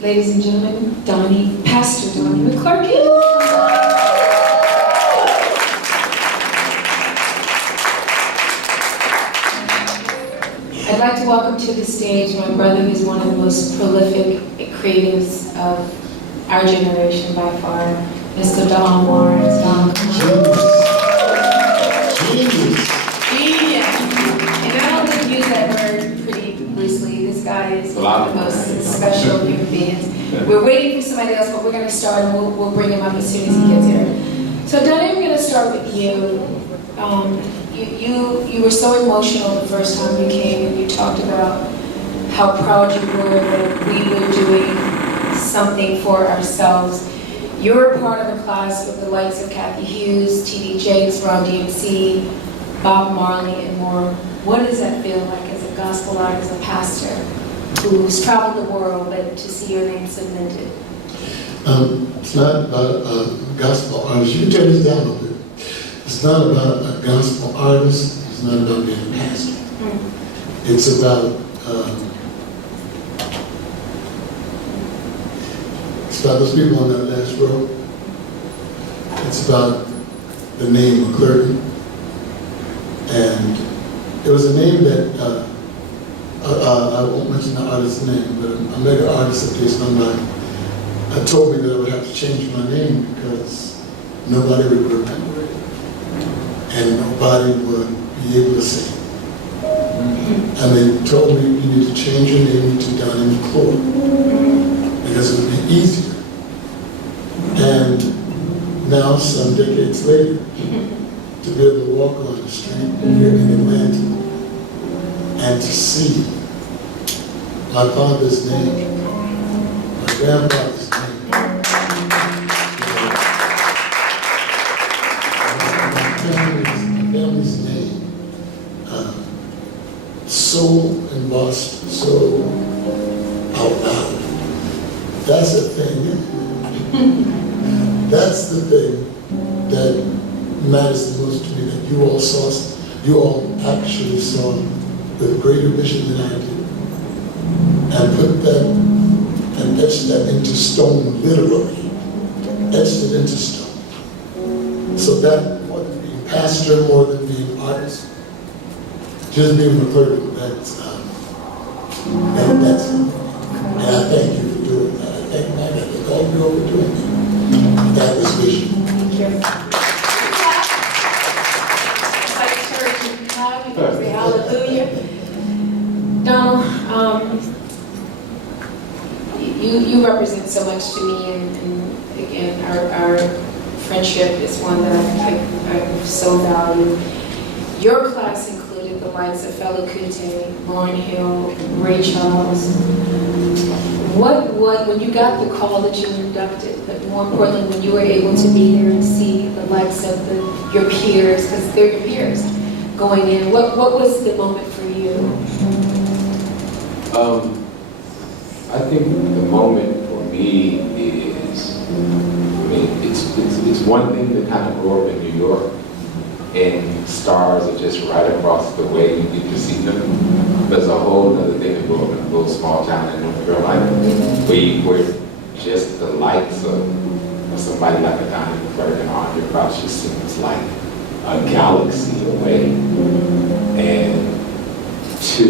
Ladies and gentlemen, Donnie, Pastor Donnie McClurkin. I'd like to welcome to the stage my brother, who's one of the most prolific creatives of our generation by far, Mr. Don Lawrence. Don, Genius. And I only use that word pretty loosely. This guy is one of the most special human beings. We're waiting for somebody else, but we're going to start, and we'll bring him up as soon as he gets here. So Donnie, I'm going to start with you. You were so emotional the first time you came, and you talked about how proud you were that we were doing something for ourselves. You were a part of a class with the likes of Kathy Hughes, T.D. Jakes, Ron DMC, Bob Marley, and more. What does that feel like as a gospel artist, as a pastor who's traveled the world, but to see your name cemented? It's not about a gospel artist. You can turn this down a little bit. It's not about a gospel artist. It's not about being a pastor. It's about those people on that last row. It's about the name McClurkin. And it was a name that, I won't mention the artist's name, but a mega artist that plays my mind told me that I would have to change my name because nobody would remember it. And nobody would be able to sing. And they told me, you need to change your name to Donnie McClurkin because it would be easier. And now, some decades later, to be able to walk on the street here in Atlanta and to see my father's name, my grandfather's name, my family's name, so embossed, so out loud. That's the thing. That's the thing that matters the most to me, that you all saw, you all actually saw with greater vision than I did. And put that, and etched that into stone, literally. Etched it into stone. So that, more than being pastor, more than being artist, just being McClurkin, that's it. And I thank you for doing that. I thank God, I thank all of you for doing that. That was vision. Thank you. Like church and God, you can say hallelujah. Donald, you represent so much to me, and again, our friendship is one that I so value. Your class included the likes of Fela Kuti, Lauryn Hill, Ray Charles. When you got the call that you were inducted, but more importantly, when you were able to be there and see the likes of your peers, because they're your peers, going in, what was the moment for you? I think the moment for me is, it's one thing to kind of grow up in New York, and stars are just right across the way, you get to see them. There's a whole other thing to grow up in a little small town in North Carolina, where just the likes of somebody like a Donnie McClurkin on your cross just seems like a galaxy away. And to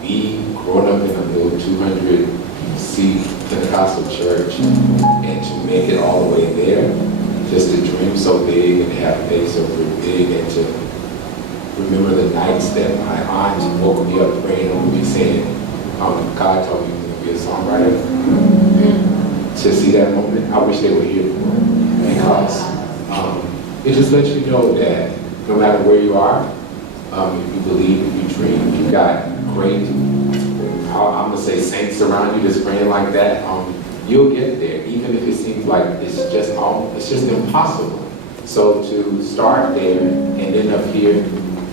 be grown up in a little 200-seat Pentecostal church and to make it all the way there, just to dream so big and have faith so big, and to remember the nights that my aunt woke me up praying over me saying, God told me you would be a songwriter. To see that moment, I wish they were here for it, because it just lets you know that no matter where you are, if you believe, if you dream, you got great, I'm going to say saints around you just praying like that, you'll get there, even if it seems like it's just impossible. So to start there and end up here,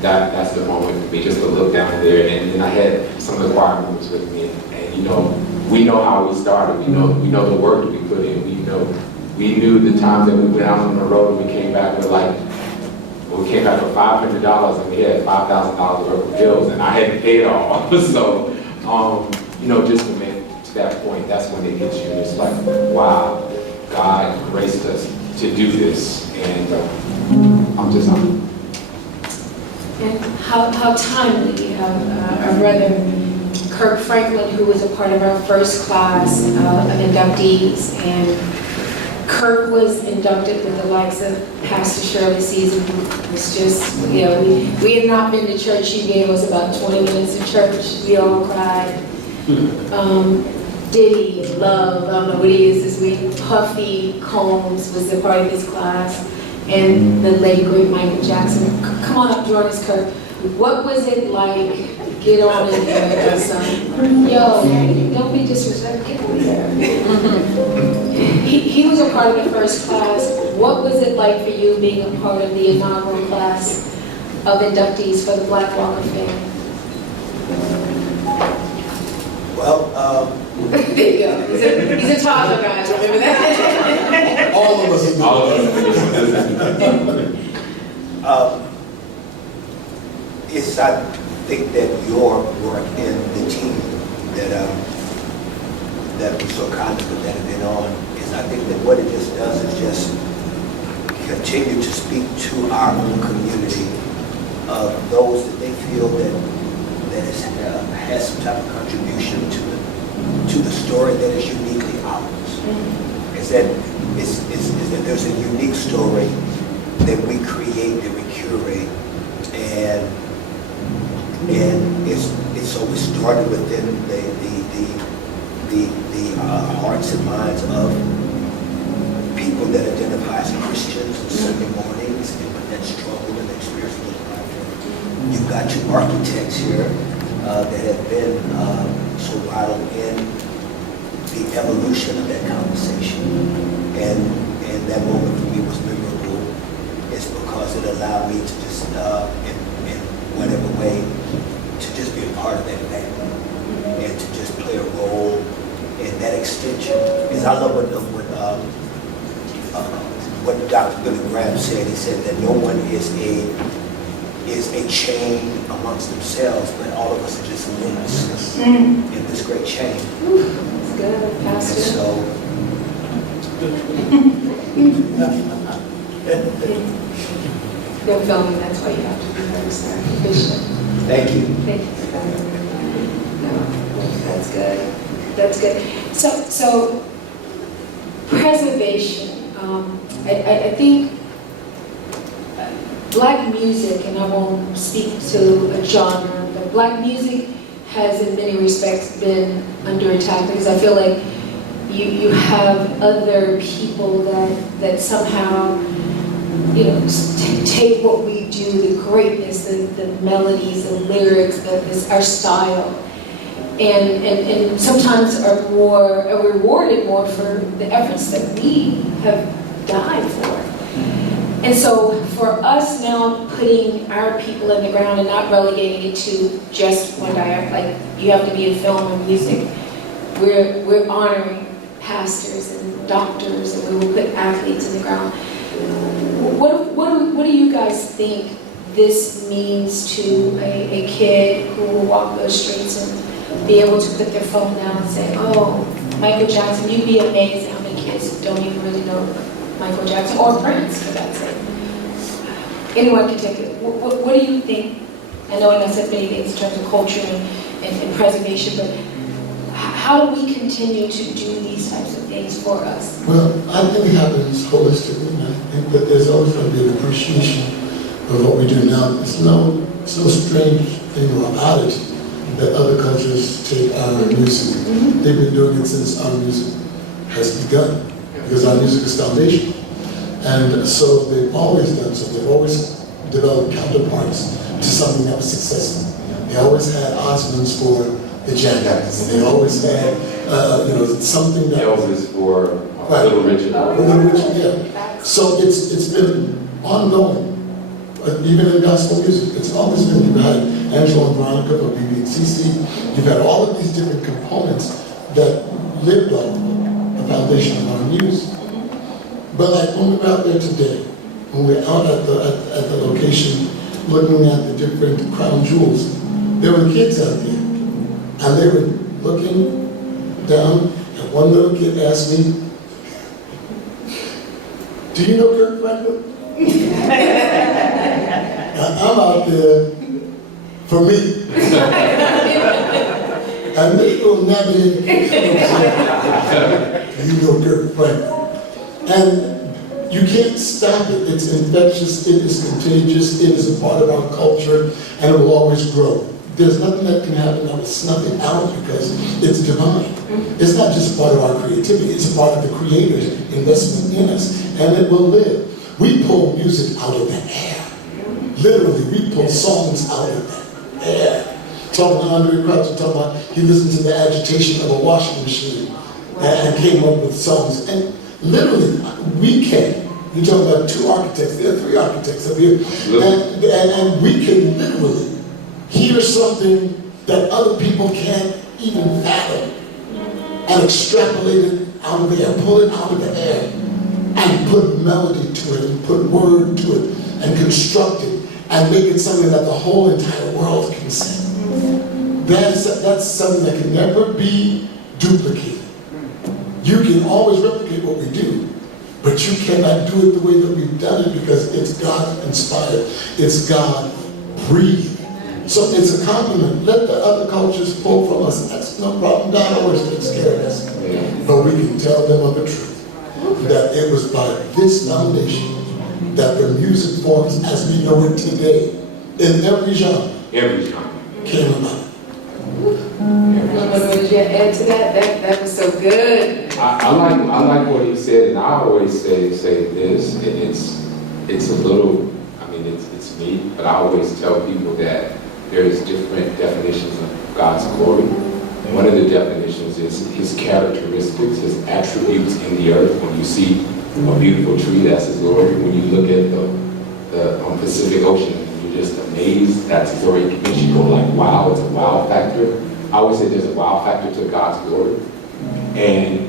that's the moment for me, just to look down there. And then I had some of the choir members with me, and we know how we started. We know the work that we put in. We knew the times that we went out on the road and we came back with we came back with $500 and we had $5,000 worth of bills, and I hadn't paid all. So just to that point, that's when it hits you. It's like, wow, God graced us to do this. And I'm just on. And how timely we have our brother Kirk Franklin, who was a part of our first class of inductees. And Kirk was inducted with the likes of Pastor Shirley Season, who was just, you know, we had not been to church. She gave us about 20 minutes of church. We all cried. Diddy, Love, I don't know what he is this week. Puffy Combs was a part of this class. And the late great Michael Jackson. Come on up, join us, Kirk. What was it like? Get on in there, son. Yo, don't be disrespectful. Get over there. He was a part of the first class. What was it like for you being a part of the inaugural class of inductees for the Black Walk of Fame? Well, There you go. He's a toddler, guys. Remember that? All of us are All of us. I think that your work in the team that we so kindly presented it on is, I think that what it just does is just continue to speak to our own community of those that they feel that has some type of contribution to the story that is uniquely ours. Is that there's a unique story that we create, that we curate, and it's always started within the hearts and minds of people that identify as Christians on Sunday mornings and that struggle and experience with life. You've got two architects here that have been so vital in the evolution of that conversation. And that moment for me was memorable. It's because it allowed me to just, in whatever way, to just be a part of that family and to just play a role in that extension. Because I love what Dr. Billy Graham said. He said that no one is a chain amongst themselves, but all of us are just links in this great chain. That's good, Pastor. And so, They're filming, that's why you have to be very sorry. Bishop. thank you. Thank you for that. No, that's good. That's good. So preservation. I think Black music, and I won't speak to a genre, but Black music has in many respects been under attack, because I feel like you have other people that somehow, you know, take what we do, the greatness, the melodies, the lyrics, our style, and sometimes are rewarded more for the efforts that we have died for. And so for us now putting our people in the ground and not relegating it to just one diet, like you have to be in film or music, we're honoring pastors and doctors, and we will put athletes in the ground. What do you guys think this means to a kid who will walk those streets and be able to put their phone down and say, oh, Michael Jackson? You'd be amazed how many kids don't even really know Michael Jackson, or Prince, for that sake. Anyone can take it. What do you think? I know I said many things in terms of culture and preservation, but how do we continue to do these types of things for us? Well, I think it happens holistically, and I think that there's always going to be an appreciation of what we do now. It's no strange thing or oddity that other cultures take our music. They've been doing it since our music has begun, because our music is foundational. And so they've always done so. They've always developed counterparts to something that was successful. They always had Osmonds for the Jackass. They always had, something that... Elvis for Right. Little Richard. Little Richard, yeah. So it's been ongoing, even in gospel music. It's always been, you've had Angela and Veronica or BB&CC. You've had all of these different components that lived on the foundation of our music. But like when we're out there today, when we're out at the location looking at the different crown jewels, there were kids out there, and they were looking down, and one little kid asked me, "Do you know Kirk Franklin?" I'm out there for me. And this little nappy, you know Kirk Franklin. And you can't stop it. It's infectious, it is contagious, it is a part of our culture, and it will always grow. There's nothing that can happen that will snuff it out because it's divine. It's not just a part of our creativity, it's a part of the Creator's investment in us, and it will live. We pull music out of the air. Literally, we pull songs out of the air. Talking to Andre Crouch, talking about he listened to the agitation of a washing machine and came up with songs. And literally, we can. You're talking about two architects, there are three architects up here. And we can literally hear something that other people can't even fathom and extrapolate it out of the air, pull it out of the air, and put melody to it, and put word to it, and construct it, and make it something that the whole entire world can sing. That's something that can never be duplicated. You can always replicate what we do, but you cannot do it the way that we've done it because it's God-inspired. It's God-breathed. So it's a compliment. Let the other cultures pull from us. That's no problem. God always takes care of us. But we can tell them of the truth, that it was by this foundation that the music forms as we know it today, in every genre, came about. What did you add to that? That was so good. I like what he said, and I always say this, and it's a little, I mean, it's me, but I always tell people that there's different definitions of God's glory. One of the definitions is his characteristics, his attributes in the earth. When you see a beautiful tree, that's his glory. When you look at the Pacific Ocean, you're just amazed. That's his glory. It makes you go like, wow, it's a wow factor. I always say there's a wow factor to God's glory. And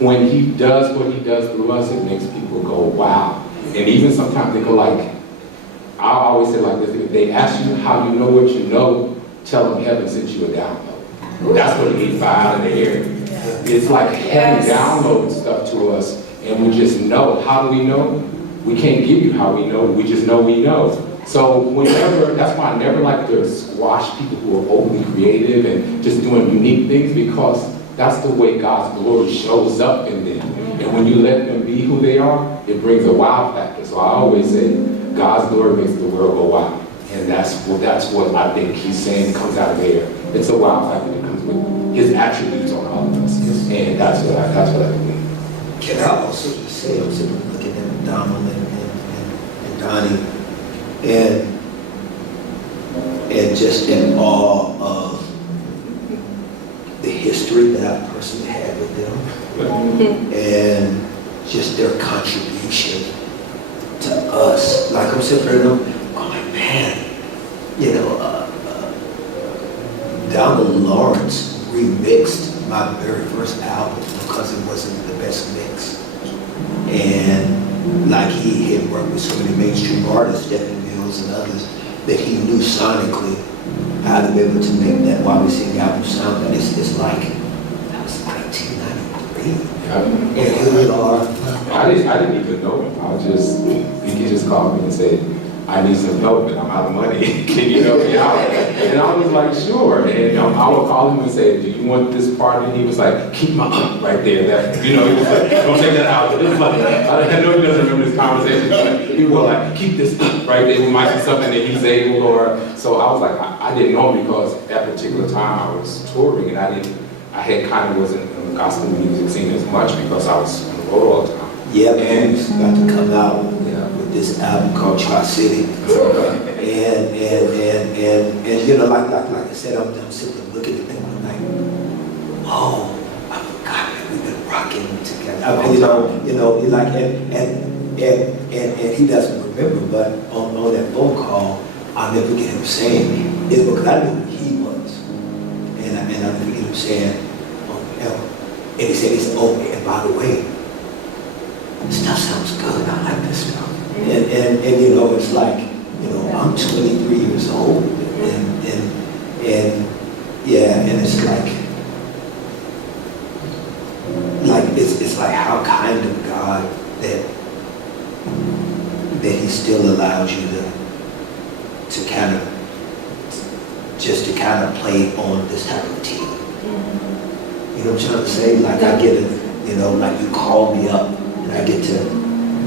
when he does what he does through us, it makes people go, wow. And even sometimes they go like, I always say like this, if they ask you how you know what you know, tell them heaven sent you a download. That's what it means by out of the air. It's like heaven downloads stuff to us, and we just know. How do we know? We can't give you how we know, we just know we know. So whenever, that's why I never like to squash people who are overly creative and just doing unique things, because that's the way God's glory shows up in them. And when you let them be who they are, it brings a wow factor. So I always say, God's glory makes the world go wow. And that's what I think he's saying comes out of there. It's a wow factor that comes with his attributes on all of us. And that's what I think. Can I also just say, I'm sitting looking at Donald and Donnie, and just in awe of the history that I personally had with them, and just their contribution to us. Like I'm sitting there, I'm like, man, you know, Donald Lawrence remixed my very first album because it wasn't the best mix. And like he had worked with so many mainstream artists, Stephen Mills and others, that he knew sonically how to be able to make that While We Sing album sound. And it's like, that was 1993. And here we are. I didn't even know him. He just called me and said, I need some help and I'm out of money. Can you help me out? And I was like, sure. And I would call him and say, do you want this part? And he was like, keep my right there. That, he was like, don't take that out. It was like, I know he doesn't remember this conversation, but he was like, keep this right there. It might be something that he's able, or so I was like, I didn't know because at that particular time I was touring and I had kind of wasn't in the gospel music scene as much because I was on the road all the time. Yeah, and he's about to come out with this album called Tri-City. And you know, like I said, I'm sitting there looking at them and I'm like, whoa, I forgot that we've been rocking together. I mean, you know, like, and he doesn't remember, but on that phone call, I'll never get him saying it because I knew who he was. And I'll never get him saying, and he said, oh, and by the way, this stuff sounds good. I like this stuff. And you know, it's like, you know, I'm 23 years old, and yeah, and it's like, still allowed you to kind of play on this type of team. You know what I'm trying to say? Like I get it, you know, like you call me up and I get to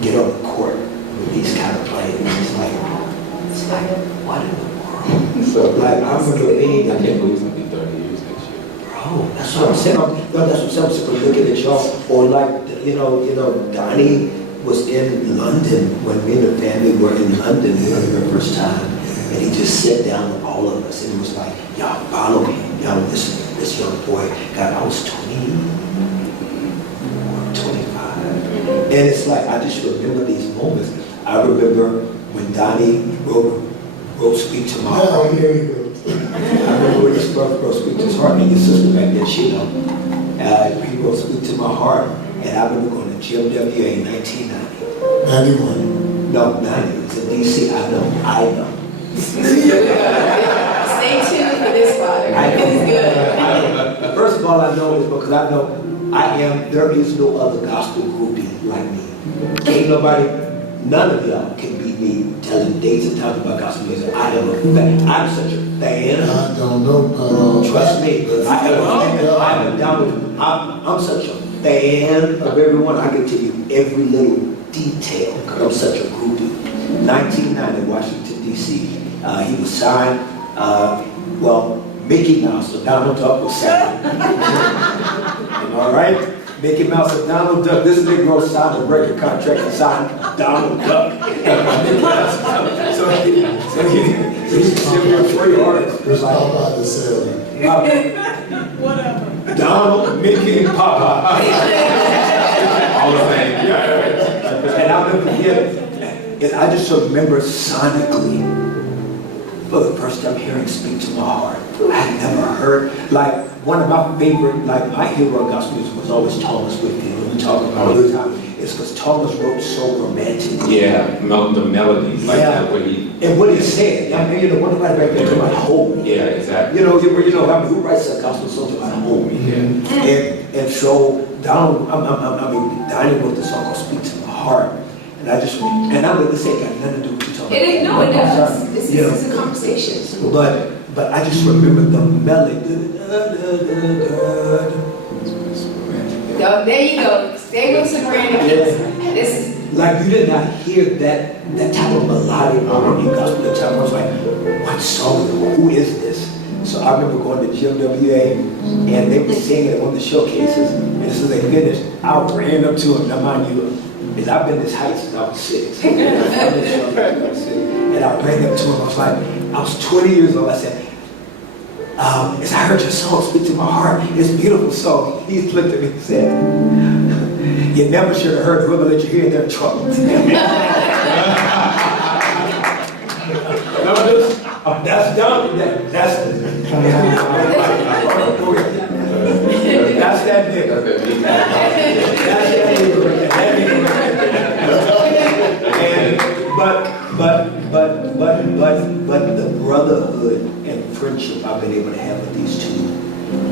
get on the court with these kind of players. It's like what in the world? So, Like I remember being, I can't believe it's gonna be 30 years next year. bro, that's what I'm saying. That's what I'm saying. Looking at y'all, or like, you know, Donnie was in London when me and the family were in London for the first time, and he just sat down with all of us, and he was like, "Y'all follow me, y'all listen." This young boy, God, I was 20 or 25, and it's like I just remember these moments. I remember when Donnie wrote "Speak to My Heart." Oh, here you go. I remember when this brother wrote "Speak to His Heart," and your sister back then, she know. He wrote "Speak to My Heart," and I remember going to GMWA in 1990. 91. No, 90. It was in DC. I know. Stay tuned for this, Father. It's good. First of all, I know is because I know there is no other gospel groupie like me. Ain't nobody, none of y'all can beat me telling dates and times about gospel music. I am a fan. I'm such a fan. I don't know about Trust me, I'm such a fan of everyone. I can tell you every little detail because I'm such a groupie. 1990, Washington, D.C. He was signed, Mickey Mouse, so Donald Duck was signed. All right? Mickey Mouse and Donald Duck. This Negro signed a record contract and signed Donald Duck. So he's still a free artist. Let's talk about the sale. Donald, Mickey, and Papa. All the same. And I'll never forget, and I just remember sonically, for the first time hearing "Speak to My Heart." I had never heard, like, one of my favorite, like, my hero of gospel music was always Thomas Whitfield. We talk about it all the time. It's because Thomas wrote so romantic. Yeah, the melodies, like that, what he... And what he said, I mean, one of my back there come out home. Yeah, exactly. I mean, who writes a gospel song about home? Yeah. And so Donnie wrote the song called "Speak to My Heart," and I'm going to say it got nothing to do with you talking. It does. This You know. is a conversation. But I just remember the melody. There you go. There goes some random kids. This is Like you did not hear that type of melodic harmony gospel. The time I was like, what song? Who is this? So I remember going to GMWA and they were singing at one of the showcases. And as soon as they finished, I ran up to them. Now mind you, because I've been this height since I was 6. And I ran up to him. I was 20 years old. I said, I heard your song, "Speak to My Heart." It's a beautiful song. He looked at me and said, "You never should have heard whoever let you hear their trouble." That's dumb. That's that nigga. That's that nigga. But the brotherhood and friendship I've been able to have with these two,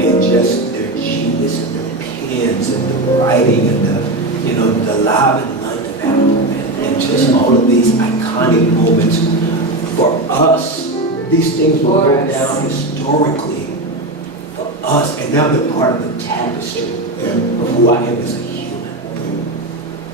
and just their genius and their pens and the writing and the Live in London album and just all of these iconic moments for us. These things were broken down historically for us, and now they're part of the tapestry of who I am as a human.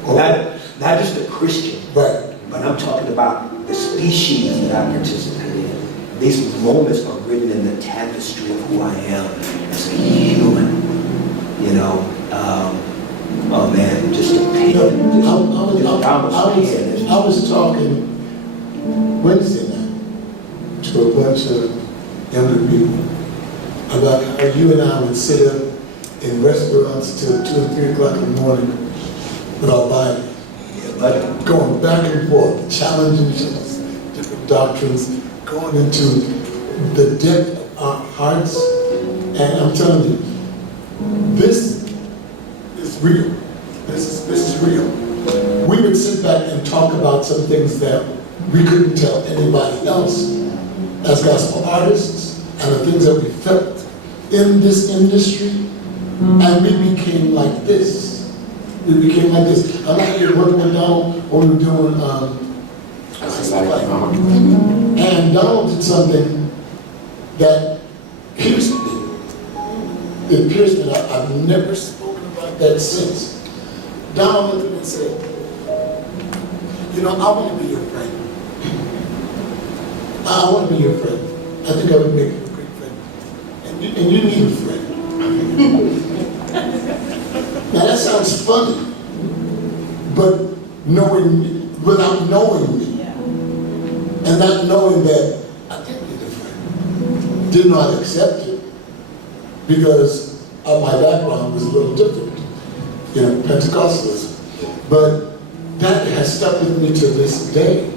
Not just a Christian, Right. but I'm talking about the species that I participate in. These moments are written in the tapestry of who I am as a human. Oh man, just a pain. I was talking Wednesday night to a bunch of younger people about how you and I would sit up in restaurants till 2 or 3 o'clock in the morning with our Bible, going back and forth, challenging each other's different doctrines, going into the depth of our hearts. And I'm telling you, this is real. This is real. We would sit back and talk about some things that we couldn't tell anybody else as gospel artists, and the things that we felt in this industry, and we became like this. We became like this. I'm not here working with Donald when we were doing fight. And Donald did something that pierced me. It pierced me. I've never spoken about that since. Donald looked at me and said, you know, I want to be your friend. I want to be your friend. I think I would make you a great friend. And you need a friend. Now that sounds funny, but without knowing me, and not knowing that I did need a friend, did not accept it because my background was a little different, you know, Pentecostalism. But that has stuck with me to this day.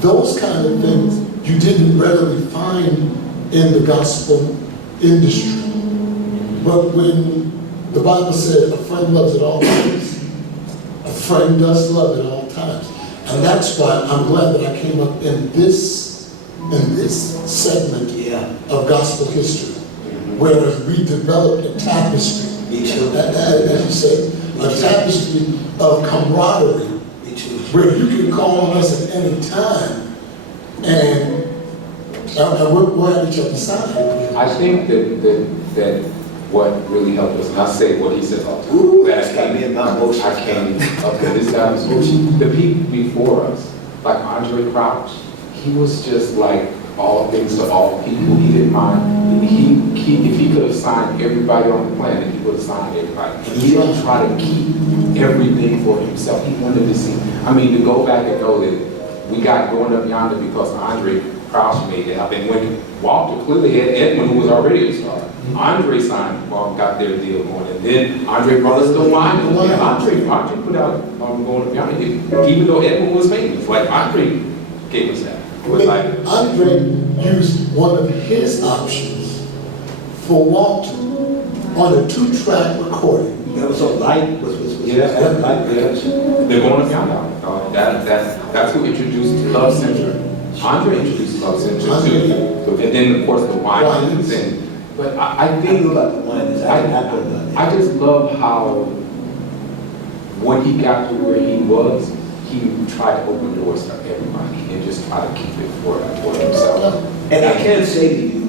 Those kind of things you didn't readily find in the gospel industry. But when the Bible said a friend loves at all times, a friend does love at all times. And that's why I'm glad that I came up in this segment of gospel history, where we developed a tapestry, as you said, a tapestry of camaraderie, where you can call on us at any time, and we're at each other's side. I think that what really helped us, and I say what he says all the time, That's got me in my motion. I came up with this guy, the people before us, like Andre Crouch, he was just like all things to all people. He didn't mind. If he could have signed everybody on the planet, he would have signed everybody. And he didn't try to keep everything for himself. He wanted to see, I mean, to go back and know that we got Going Up Yonder because Andre Crouch made it happen. When Walter clearly had Edwin, who was already a star. Andre signed, got their deal going, and then Andre brought us the wine. Andre put out Going Up Yonder, even though Edwin was famous. Like Andre gave us that. It was like Andre used one of his options for Walter on a 2-track recording. That was on light. They're Going Up Yonder. That's who introduced Love Center. Andre introduced Love Center too, and then of course the wine thing. But I think I knew about the wine. I just love how when he got to where he was, he tried to open doors to everybody and just try to keep it for himself. And I can say to you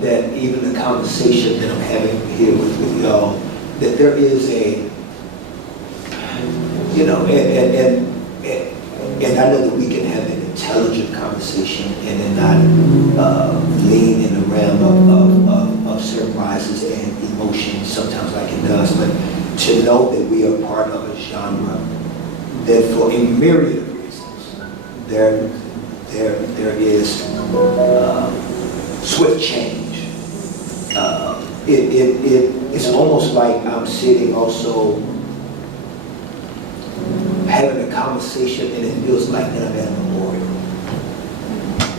that even the conversation that I'm having here with y'all, that there is a, you know, and I know that we can have an intelligent conversation and then not lean in the realm of certain rises and emotions sometimes like it does, but to know that we are part of a genre that for a myriad of reasons, there is swift change. It's almost like I'm sitting also having a conversation and it feels like that I'm at a memorial.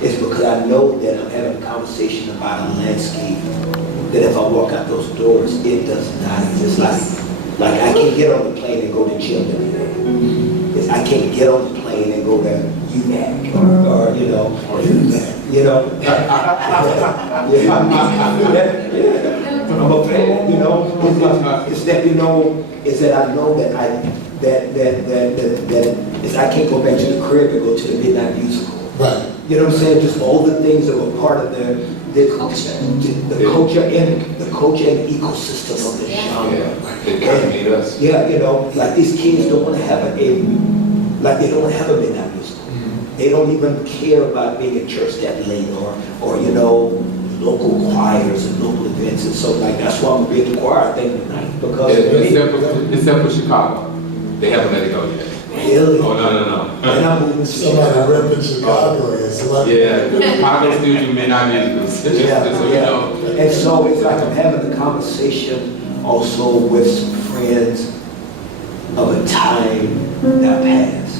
It's because I know that I'm having a conversation about a landscape that if I walk out those doors, it does not exist. Like I can't get on the plane and go to Chile. I can't get on the plane and go to UNAC or you know, I'm a fan, you know. It's that I know that I can't go back to the crib and go to the midnight musical. Right. You know what I'm saying? Just all the things that were part of the culture and the ecosystem of the genre. They kind of made us. Yeah, you know, like these kids don't want to have they don't want to have a midnight musical. They don't even care about being in church that late or you know, local choirs and local events. And so like that's why I'm gonna be at the choir thing tonight because except for Chicago. They haven't let it go yet. Really? Oh, no. And I'm moving to Somebody repping Chicago is. Chicago still do midnight musicals. So you know. And so it's like I'm having a conversation also with some friends of a time that passed.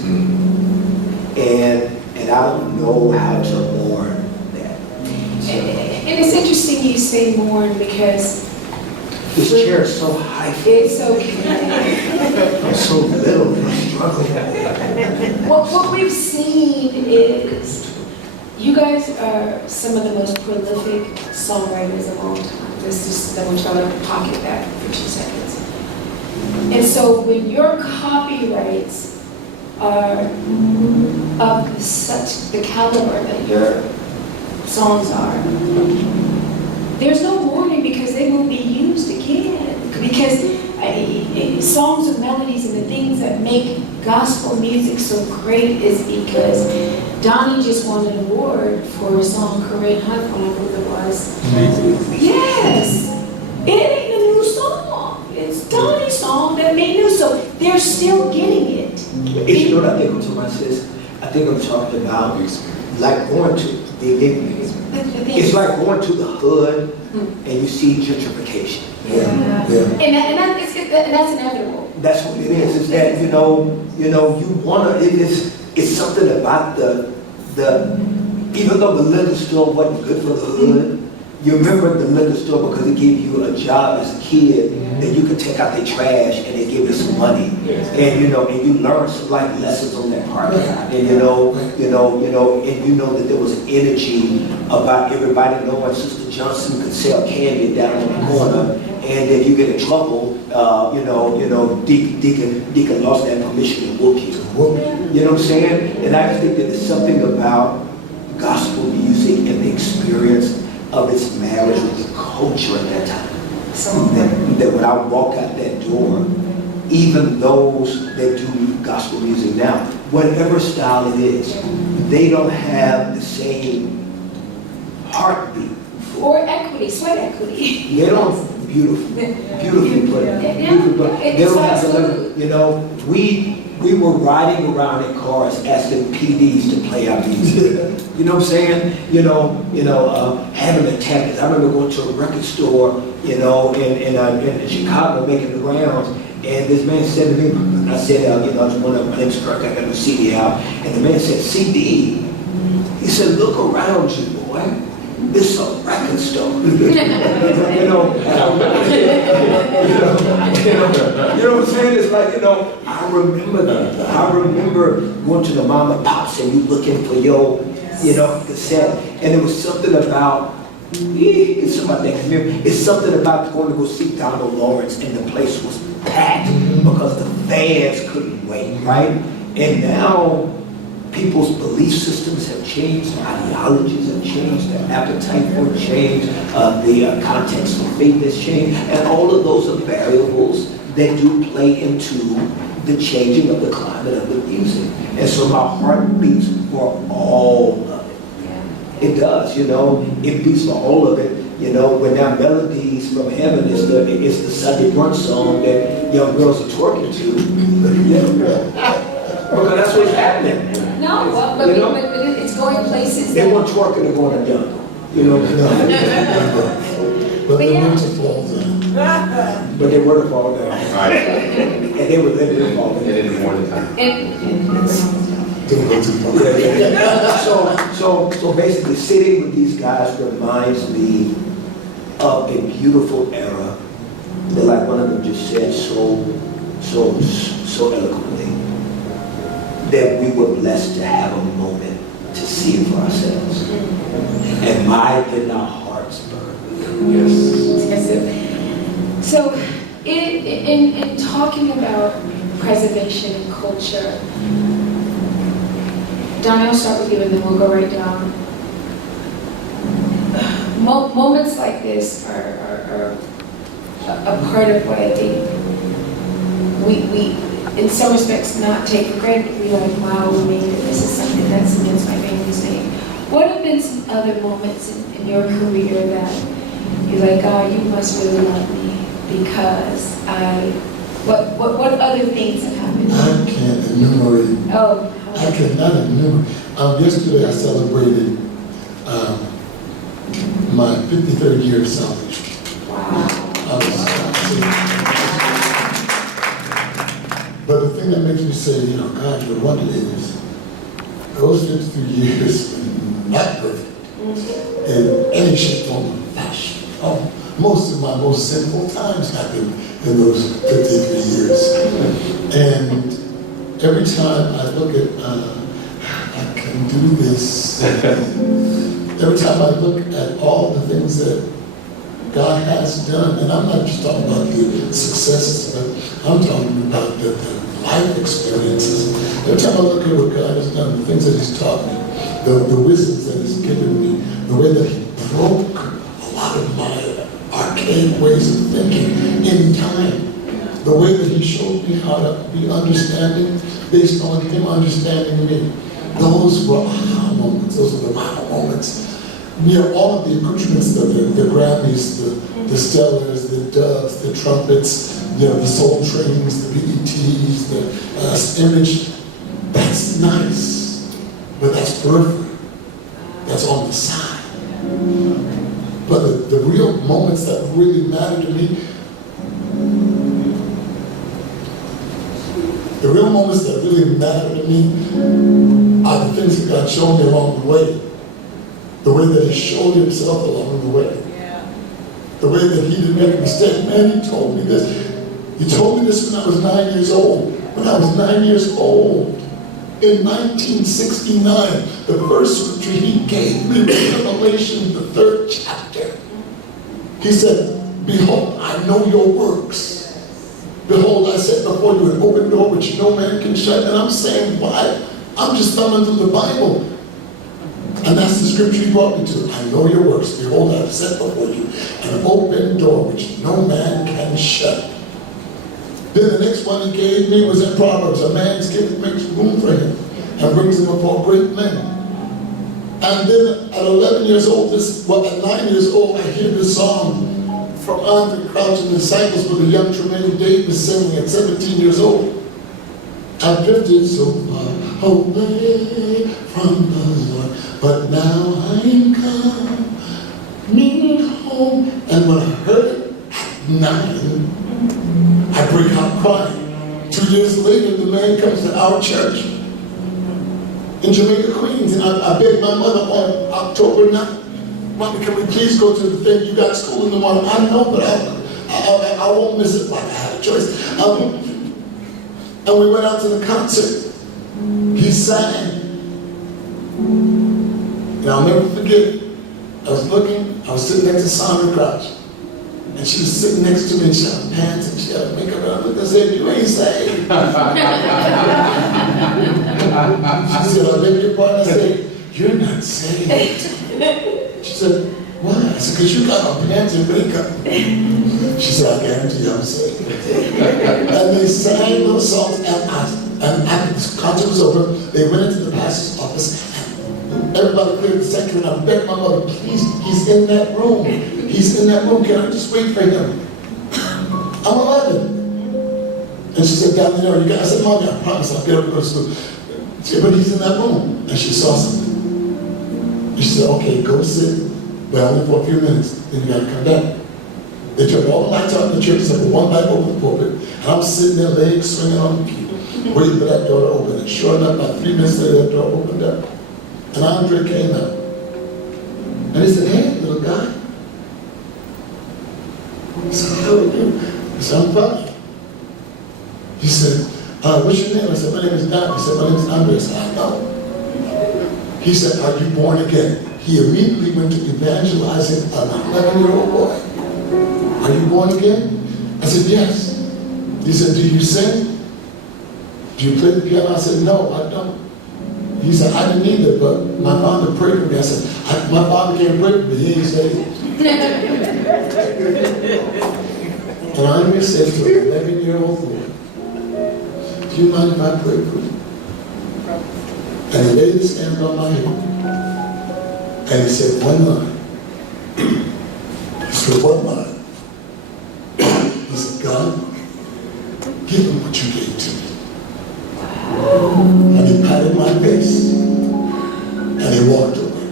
And I don't know how to mourn that. So, And it's interesting you say mourn because this chair is so high. it's okay. I'm so little and I struggle. What we've seen is you guys are some of the most prolific songwriters of all time. This is, I'm trying to pocket that for 2 seconds. And so when your copyrights are of such the caliber that your songs are, there's no warning because they will be used again. Because songs and melodies and the things that make gospel music so great is because Donnie just won an award for a song, Korean High Five, I believe it was. Yes! It ain't a new song. It's Donnie's song that made new, so they're still getting it. It's, you know what I think I'm talking about, sis? I think I'm talking about like going to it's like going to the hood and you see gentrification. Yeah. And that's inevitable. That's what it is. Is that you wanna. It's something about the even though the liquor store wasn't good for the hood, you remember the liquor store because it gave you a job as a kid that you could take out their trash and they give you some money, and you learn some life lessons on that parking lot, and you know that there was an energy about everybody knowing Sister Johnson could sell candy down in the corner, and if you get in trouble, Deacon lost that permission to whoop you. You know what I'm saying? And I just think that there's something about gospel music and the experience of its marriage with the culture at that time. That when I walk out that door, even those that do gospel music now, whatever style it is, they don't have the same heartbeat. Or equity, sweat equity. They don't, beautifully put it. They don't have to live, we were riding around in cars asking PDs to play our music. You know what I'm saying? Having a tablet. I remember going to a record store, in Chicago making the rounds, and this man said to me, I said, my name's Kirk, I got a CD out, and the man said, CD? He said, look around you, boy. It's a record store. You know what I'm saying? It's like, I remember that. I remember going to the mom and pops and you looking for your, cassette. And it was something about, it's something about going to go see Donald Lawrence and the place was packed because the fans couldn't wait, right? And now, people's belief systems have changed, ideologies have changed, their appetite for change, the context of faith has changed, and all of those are variables that do play into the changing of the climate of the music. And so my heart beats for all of it. Yeah. It does, it beats for all of it. When that Melodies from Heaven is the Sunday brunch song that young girls are twerking to. Because that's what's happening. No, but it's going places. They weren't twerking, they're going to dunk. But they were to fall down. But they were to fall down. And they were ready to fall down. They didn't more than time. Don't go too far. So basically, sitting with these guys reminds me of a beautiful era that, like one of them just said so eloquently, that we were blessed to have a moment to see it for ourselves. And my did our hearts burn. Yes. So, in talking about preservation and culture, Donnie, I'll start with you and then we'll go right down. Moments like this are a part of what I think we in some respects not take for granted. We like, wow, we made it. This is something that cements my family's name. What have been some other moments in your career that you're like, God, you must really love me because what other things have happened? I can't enumerate. Oh. I cannot enumerate. Yesterday I celebrated my 53rd year of salvation. Wow. But the thing that makes me say, God, you're wonderful is those 53 years were not perfect in any shape, form, or fashion. Most of my most sinful times happened in those 53 years. And every time I look at, I can do this. Every time I look at all the things that God has done, and I'm not just talking about the successes, but I'm talking about the life experiences. Every time I look at what God has done, the things that He's taught me, the wisdoms that He's given me, the way that He broke a lot of my archaic ways of thinking in time, the way that He showed me how to be understanding based on Him understanding me. Those were aha moments. Those were the wow moments. You know, all of the accoutrements, the Grammys, the Stellars, the Doves, the trumpets, you know, the Soul Trains, the BETs, the Image, that's nice, but that's peripheral. That's on the side. But the real moments that really matter to me, the real moments that really matter to me are the things that God showed me along the way. The way that He showed Himself along the way. The way that He didn't make a mistake. Man, He told me this. He told me this when I was 9 years old. When I was 9 years old, in 1969, the first scripture He gave me was Revelation, the 3rd chapter. He said, behold, I know your works. Behold, I set before you an open door which no man can shut. And I'm saying, why? I'm just thumbing through the Bible. And that's the scripture He brought me to. I know your works. Behold, I have set before you an open door which no man can shut. Then the next one He gave me was in Proverbs. A man's gift makes room for him and brings him before great men. And then at 11 years old, at 9 years old, I hear this song from Andre Crouch and the Disciples with a young Tremaine Davis singing at 17 years old. I drifted so far away from the Lord, but now I'm coming home. And when I heard it at 9, I break out crying. 2 years later, the man comes to our church in Jamaica, Queens, and I begged my mother on October 9th, Mommy, can we please go to the thing? You got school in the morning. I know, but I won't miss it like I had a choice. And we went out to the concert. He sang. And I'll never forget, I was sitting next to Sandra Crouch. And she was sitting next to me and she had pants and she had makeup. And I looked and said, you ain't saved. She said, I beg your pardon. I said, you're not saved. She said, why? I said, because you got on pants and makeup. She said, I guarantee you I'm saved. And they sang those songs, and after the concert was over, they went into the pastor's office, and everybody cleared the sanctuary, and I begged my mother, please, he's in that room. He's in that room. Can I just wait for him? I'm 11. And she said, Donnie, you know, I said, Mommy, I promise I'll get up and go to school. She said, but he's in that room. And she saw something. And she said, okay, go sit, but only for a few minutes, then you got to come back. They turned all the lights out in the church, except for one light over the pulpit, and I'm sitting there, legs swinging on the pew, waiting for that door to open. And sure enough, about 3 minutes later, that door opened up. And Andre came out. And he said, hey, little guy. I said, how are you? I said, I'm fine. He said, what's your name? I said, my name is Donnie. He said, my name is Andre. I said, I know. He said, are you born again? He immediately went to evangelizing an 11-year-old boy. Are you born again? I said, yes. He said, do you sing? Do you play the piano? I said, no, I don't. He said, I didn't either, but my father prayed for me. I said, my father can't pray for me. He ain't saved. And I even said to an 11-year-old boy, do you mind if I pray for you? And he laid his hand on my head. And he said, one line. He said, one line. He said, God, give him what you gave to me. And he patted my face. And he walked away.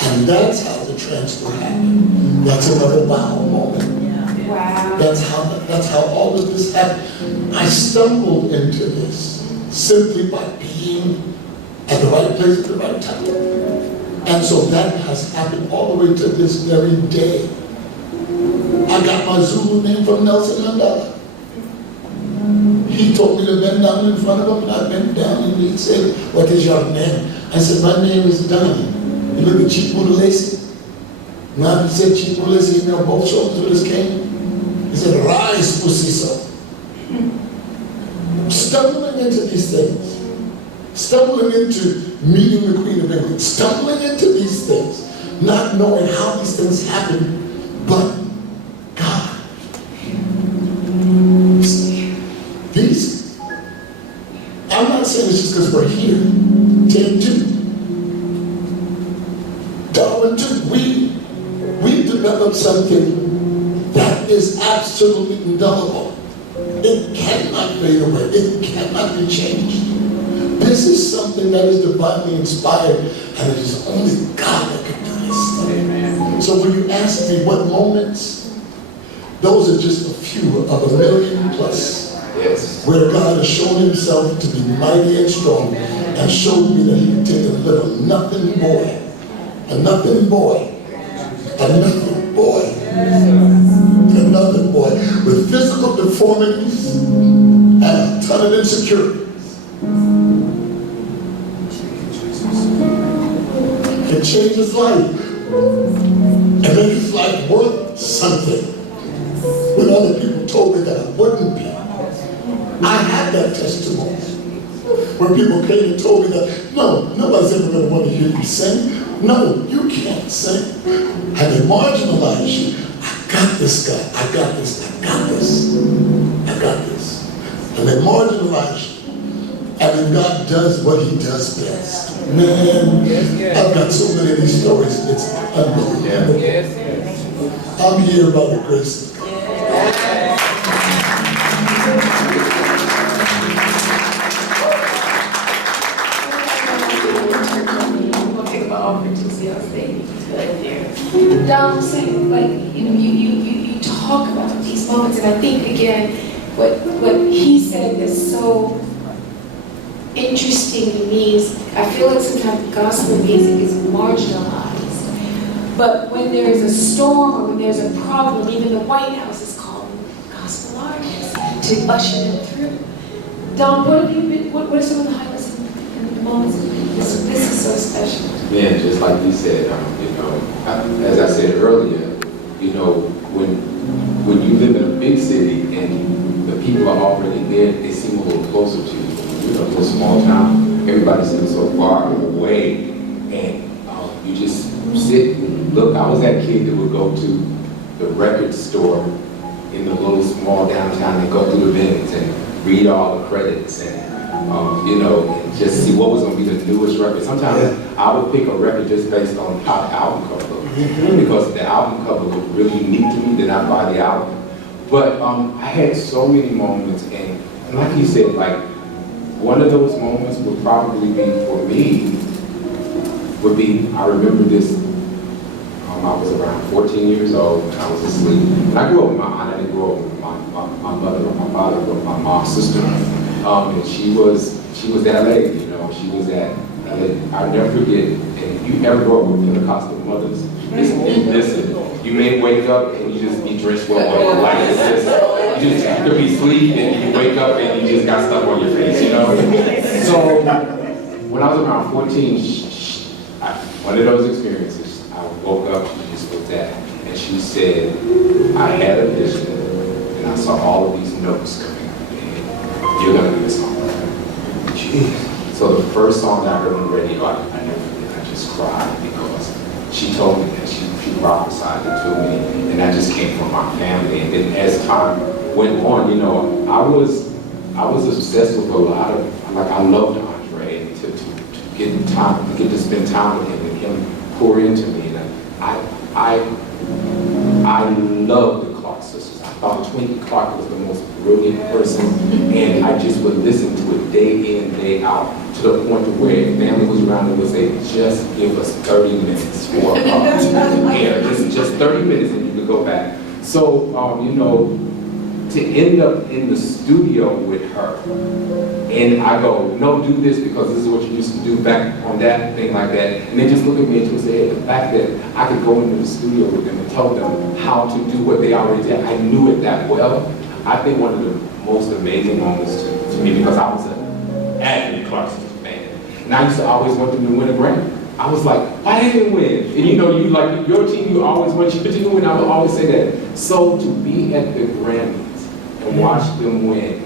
And that's how the transfer happened. That's another wow moment. Wow. That's how all of this happened. I stumbled into this simply by being at the right place at the right time. And so that has happened all the way to this very day. I got my Zulu name from Nelson Mandela. He told me to bend down in front of him, and I bent down, and he said, what is your name? I said, my name is Donnie. He looked at Chief Mulesi. Now he said, Chief Mulesi, he held both shoulders with his cane. He said, rise, Pusiso. stumbling into these things, stumbling into meeting the Queen of England, stumbling into these things, not knowing how these things happen, but God. These, I'm not saying it's just because we're here. Take two. Darwin too, we developed something that is absolutely indelible. It cannot fade away. It cannot be changed. This is something that is divinely inspired, and it is only God that can do this. Amen. So when you ask me what moments, those are just a few of a million plus. Yes. Where God has shown himself to be mighty and strong, and showed me that he can take a little nothing boy, a nothing boy, a nothing boy, another boy with physical deformities and a ton of insecurities, can change his life and make his life worth something when other people told me that I wouldn't be. I had that testimony where people came and told me that, no, nobody's ever going to want to hear you sing. No, you can't sing. And they marginalize you. I got this guy. I got this. I got this. I got this. And they marginalize you. And then God does what he does best. Man, I've got so many of these stories. It's unbelievable. I'm here by the grace of God. Don was saying, like, you talk about these moments, and I think again, what he said is so interesting to me is I feel like sometimes gospel music is marginalized, but when there is a storm or when there's a problem, even the White House is calling gospel artists to usher them through. Don, what are some of the highlights and the moments? This is so special. Yeah, just like you said, as I said earlier, when you live in a big city and the people are already there, they seem a little closer to you. You're in a little small town, everybody seems so far away, and you just sit and look. I was that kid that would go to the record store in the little small downtown and go through the bins and read all the credits and and just see what was going to be the newest record. Sometimes I would pick a record just based on how the album cover looked. Because the album cover looked really unique to me, then I'd buy the album. But I had so many moments, and like you said, like, one of those moments would probably be, for me, I remember this, I was around 14 years old, and I was asleep. And I grew up with my aunt, I didn't grow up with my mother or my father, but my mom's sister. And she was that lady, she was that, I'll never forget, and if you ever grow up with Pentecostal mothers, listen, you may wake up and you just be drenched with oil, like it's just, you could be asleep and you wake up and you just got stuff on your face, So, when I was around 14, one of those experiences, I woke up, she just looked at, and she said, I had a vision, and I saw all of these notes coming out of my head. You're gonna be a songwriter. So the first song that I heard on the radio, I never forget, I just cried because she told me that she prophesied it to me, and that just came from my family. And then as time went on, I was obsessed with a lot of, like, I loved Andre, and to get to spend time with him and him pour into me. And I loved the Clark sisters. I thought Twinkie Clark was the most brilliant person, and I just would listen to it day in, day out, to the point to where if family was around and would say, just give us 30 minutes for air, just 30 minutes and you could go back. So, to end up in the studio with her, and I go, no, do this because this is what you used to do back on that thing like that, and they just look at me and say, hey, the fact that I could go into the studio with them and tell them how to do what they already did, I knew it that well. I think one of the most amazing moments to me, because I was an avid Clark Sisters fan, and I used to always want them to win a Grammy. I was like, why didn't they win? And you like your team, you always want you to win. I would always say that. So to be at the Grammys and watch them win,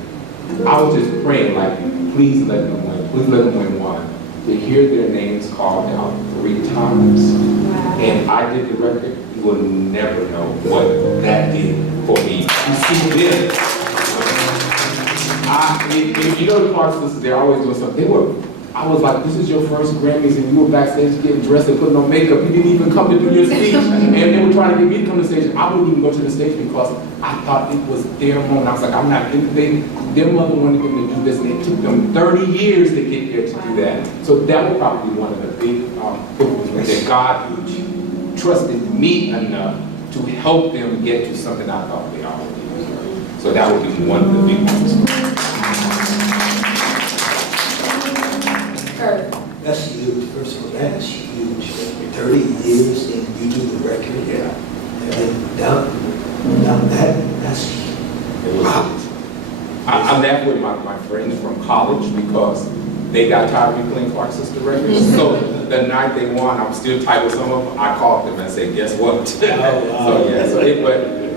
I was just praying, like, please let them win. Please let them win one. To hear their names called out 3 times, and I did the record, you will never know what that did for me. You see this? If you know the Clark sisters, they're always doing something. I was like, this is your first Grammys, and you were backstage getting dressed and putting on makeup. You didn't even come to do your speech. And they were trying to get me to come to the stage. I wouldn't even go to the stage because I thought it was their moment. I was like, I'm not, their mother wanted them to do this, and it took them 30 years to get here to do that. So that would probably be one of the big privileges that God trusted me enough to help them get to something I thought they already deserved. So that would be one of the big ones. Kirk. That's huge. First of all, that is huge. 30 years and you do the record. Yeah. And down that's It was I laughed with my friends from college because they got tired of me playing Clark Sister records. So the night they won, I'm still tight with some of them. I called them and said, guess what?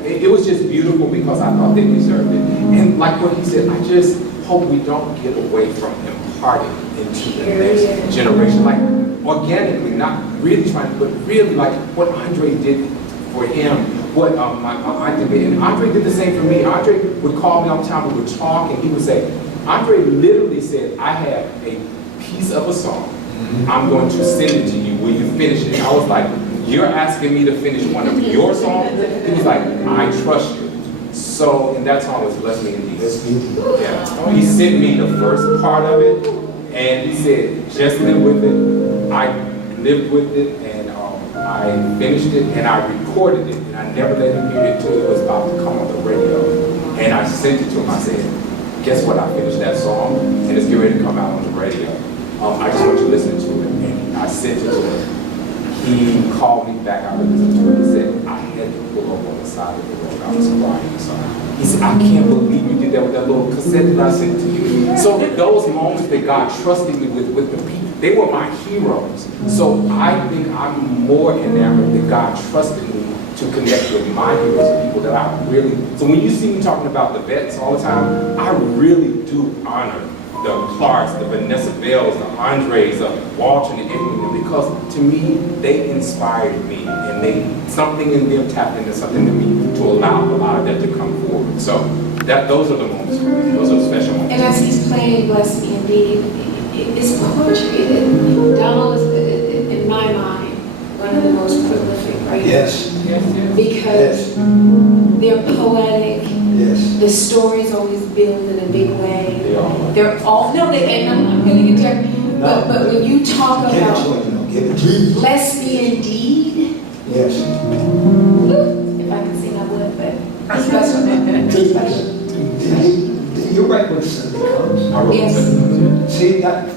It was just beautiful because I thought they deserved it. And like what he said, I just hope we don't get away from imparting into the next generation. Like organically, not really trying to, but really like what Andre did for him, what my Andre did. And Andre did the same for me. Andre would call me all the time, we would talk, and he would say, Andre literally said, I have a piece of a song. I'm going to send it to you. Will you finish it? I was like, you're asking me to finish one of your songs? He was like, I trust you. So, and that song was Bless Me Indeed. Yeah. He sent me the first part of it, and he said, just live with it. I lived with it, and I finished it, and I recorded it, and I never let him hear it until it was about to come on the radio. And I sent it to him. I said, guess what? I finished that song, and it's getting ready to come out on the radio. I just want you to listen to it. And I sent it to him. He called me back out and listened to it. He said, I had to pull up on the side of the road. I was crying. So he said, I can't believe you did that with that little cassette that I sent to you. So those moments that God trusted me with the people, they were my heroes. So I think I'm more enamored that God trusted me to connect with my heroes, people that I really, so when you see me talking about the vets all the time, I really do honor the Clarks, the Vanessa Bells, the Andres, the Walton, and everyone, because to me, they inspired me, and something in them tapped into something in me to allow a lot of that to come forward. So those are the moments for me. Those are the special moments. And as he's playing Bless Me Indeed, it's poetry. Donald is, in my mind, one of the most prolific writers. Yes. Because they're poetic. Yes. The stories always build in a big way. They're all, no, I'm going to get there. But when you talk about Bless Me Indeed, yes. If I could sing, I would, but it's special. You're right when Sunday comes. Yes. See that?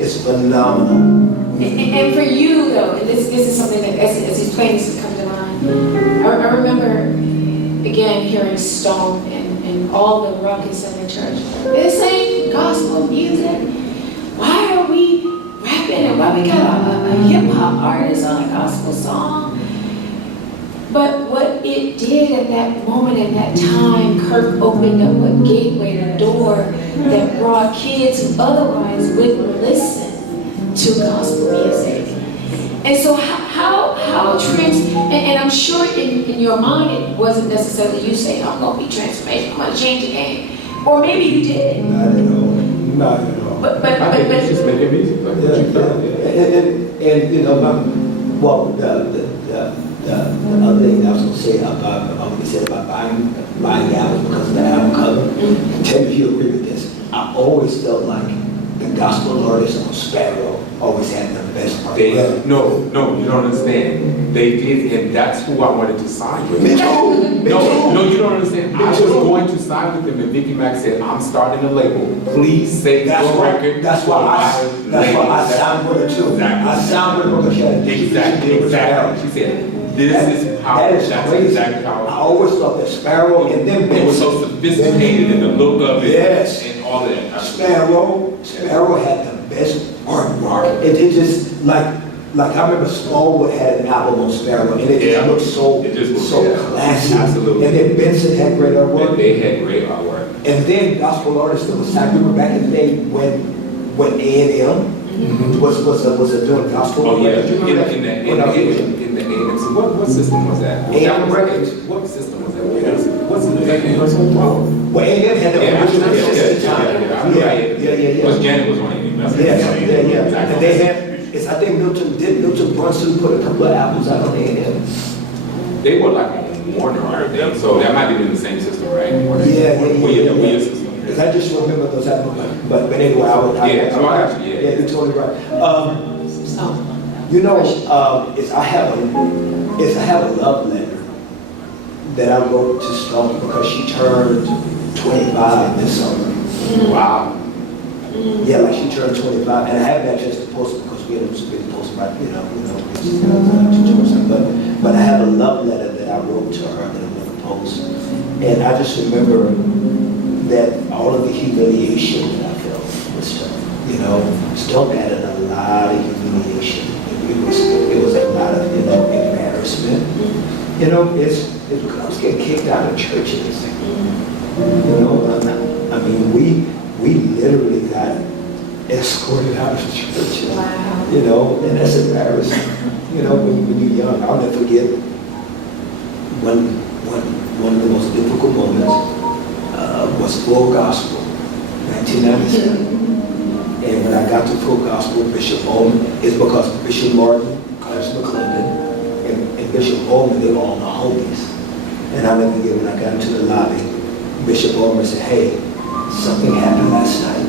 It's phenomenal. And for you though, and this is something that as he's playing, this has come to mind. I remember again hearing Stone and all the ruckus in the church. This ain't gospel music. Why are we rapping and why we got a hip hop artist on a gospel song? But what it did at that moment, at that time, Kirk opened up a gateway, a door that brought kids who otherwise wouldn't listen to gospel music. And so and I'm sure in your mind it wasn't necessarily you saying, I'm going to be transformational, I'm going to change the game. Or maybe you did. Not at all. Not at all. I think it's just making music. Like and you know, the other thing I was going to say about what he said about buying albums because of the album cover. Tell me if you agree with this. I always felt like the gospel artists on Sparrow always had the best part. No, you don't understand. They did, and that's who I wanted to sign with. Me too. No, you don't understand. I was going to sign with them, and Vicky Mac said, I'm starting a label. Please save your record. That's why I signed with her too. Exactly. I signed with her because she had Exactly. She said, this is how, that is that's crazy. exactly how. I always thought that Sparrow and them They were so sophisticated in the look of it. Yes. And all of that. Sparrow had the best artwork. It just like like I remember Smallwood had an album on Sparrow, and it just looked so classy. Absolutely. And then Benson had great artwork. They had great artwork. And then gospel artists that was, I remember back in the day when A&M was doing gospel. Oh yeah, Did you remember that? in the A&M. So what system was that? A&M Records. What system was that? What's the A&M? Well, A&M had the original system. Yeah. Because Janet was on A&M. Yeah. And they had, I think Milton Brunson put a couple of albums out on A&M. They were like on Warner, aren't they? So that might be in the same system, right? Yeah. System. Because I just remember those albums. But anyway, you're totally right. You know, I have a love letter that I wrote to Stone because she turned 25 this summer. Wow. Yeah, like she turned 25, and I haven't had a chance to post it because we had been posting about, but I have a love letter that I wrote to her that I'm going to post, and I just remember that all of the humiliation that I felt was stuff. Stone added a lot of humiliation. It was a lot of embarrassment. It's because I was getting kicked out of churches. I mean, we literally got escorted out of churches. Wow. And that's embarrassing. When you're young, I'll never forget one of the most difficult moments was Full Gospel, 1997. And when I got to Full Gospel, Bishop Ullman, it's because Bishop Martin, Clarence McClurkin, and Bishop Ullman, they were all my homies. And I'll never forget when I got into the lobby, Bishop Ullman said, "Hey, something happened last night.